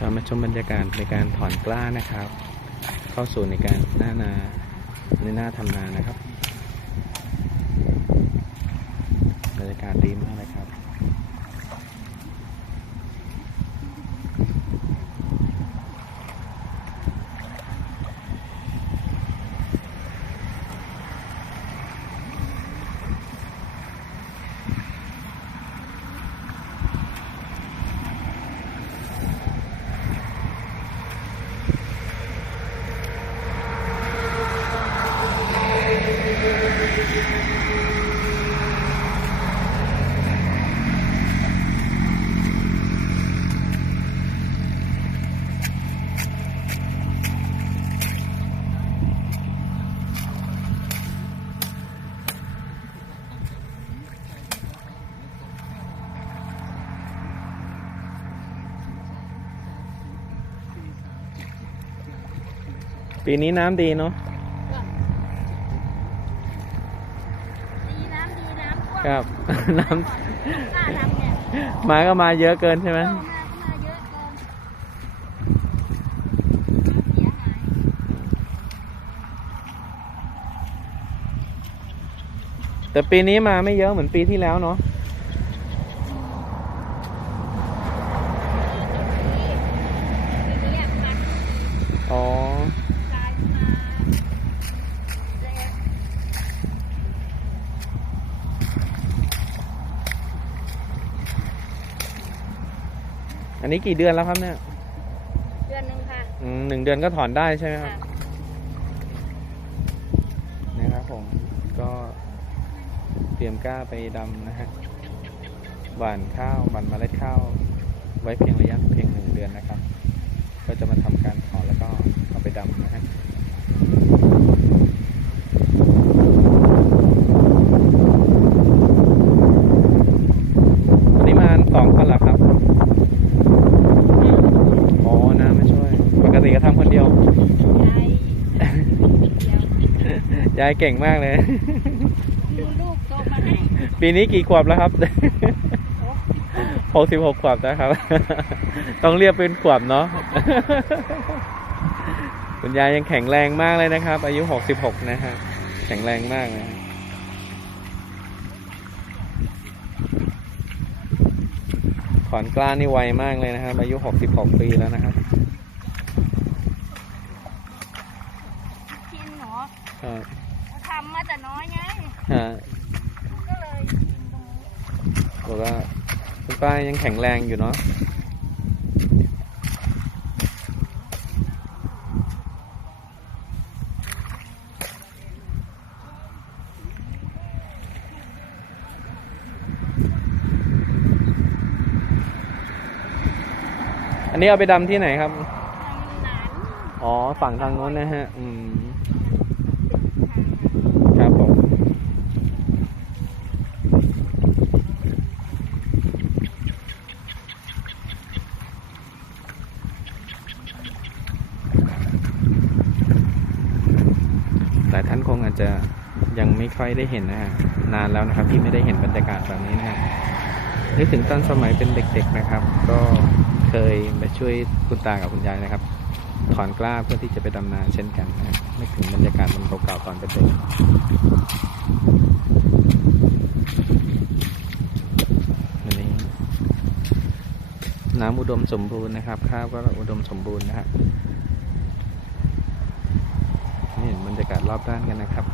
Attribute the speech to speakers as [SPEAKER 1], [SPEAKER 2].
[SPEAKER 1] เรามาชมบรรยากาศในการถอนกล้านะครับ เข้าสู่ในการหน้านาในหน้าทำนานะครับบรรยากาศดีมากเลยครับ ปีนี้น้ำดีเนาะ
[SPEAKER 2] ดีน้ำดีน้ำท่วม
[SPEAKER 1] ครับ น้
[SPEAKER 2] กล้าทำเนี่ยำ
[SPEAKER 1] มาก็มาเยอะเกินใช่ไหม
[SPEAKER 2] เข้ามาก็มาเยอะเกินน้ำเสียหาย
[SPEAKER 1] แต่ปีนี้มาไม่เยอะเหมือนปีที่แล้วเนาะ
[SPEAKER 2] ทีนี้พัน
[SPEAKER 1] อ๋อ
[SPEAKER 2] กลายมาแรง
[SPEAKER 1] อั นนี้กี่เดือนแล้วครับเนี่ย
[SPEAKER 2] เดือนหนึ่งค่ะ
[SPEAKER 1] อืมหนึ่งเดือนก็ถอนได้ใช่ไหมครับ
[SPEAKER 2] ค่ะ
[SPEAKER 1] นะครับผม ก็เตรียมกล้าไปดำนะฮะ หว่านข้าวหว่านเมล็ดข้าว ไว้เพียงระยะเพียงหนึ่งเดือนนะครับ ก็จะมาทำการถอนแล้วก็เอาไปดำนะฮะ วันนี้มาสองคนเหรอครับ อ๋อ น้ามาช่วย ปกติก็ทำคนเดียว
[SPEAKER 2] ยายเดี๋ยวยา
[SPEAKER 1] ยเก่งมากเลย
[SPEAKER 2] ดูลูกโตมาให้
[SPEAKER 1] ปีนี้กี่ขวบแล้วครับ
[SPEAKER 2] โอ้
[SPEAKER 1] หกสิบหกขวบนะครับ ต้องเรียกเป็นขวบเนาะ คุณยายยังแข็งแรงมากเลยนะครับ อายุหกสิบหกนะฮะ แข็งแรงมากนะฮะถอนกล้านี่ไวมากเลยนะครับ อายุหกสิบหกปีแล้วนะครับ
[SPEAKER 2] ชินหนอ
[SPEAKER 1] อ่า
[SPEAKER 2] ทำมาแต่น้อยไง
[SPEAKER 1] ฮะ
[SPEAKER 2] ก็เลยชินตรงนี้
[SPEAKER 1] บอกว่าคุณป้ายังแข็งแรงอยู่เนาะอันนี้เอาไปดำที่ไหนครับ
[SPEAKER 2] ทำหนาน
[SPEAKER 1] อ๋อ ฝั่งทางโน้นนะฮะ อืม ครับผม หลายท่าน คงอาจจะยังไม่ค่อยได้เห็นนะฮะนานแล้วนะครับ ที่ไม่ได้เห็นบรรยากาศแบบนี้นะฮะนึกถึงตอนสมัยเป็นเด็ก ๆนะครับ ก็เคยมาช่วยคุณตากับคุณยายนะครับ ถอนกล้าเพื่อที่จะไปดำนาเช่นกันนะนึกถึงบรรยากาศมันเก่าๆตอนเป็นเด็กอันนี้น้ำอุดมสมบูรณ์นะครับ ข้าวก็อุดมสมบูรณ์นะครับ รอบด้านกันนะครับ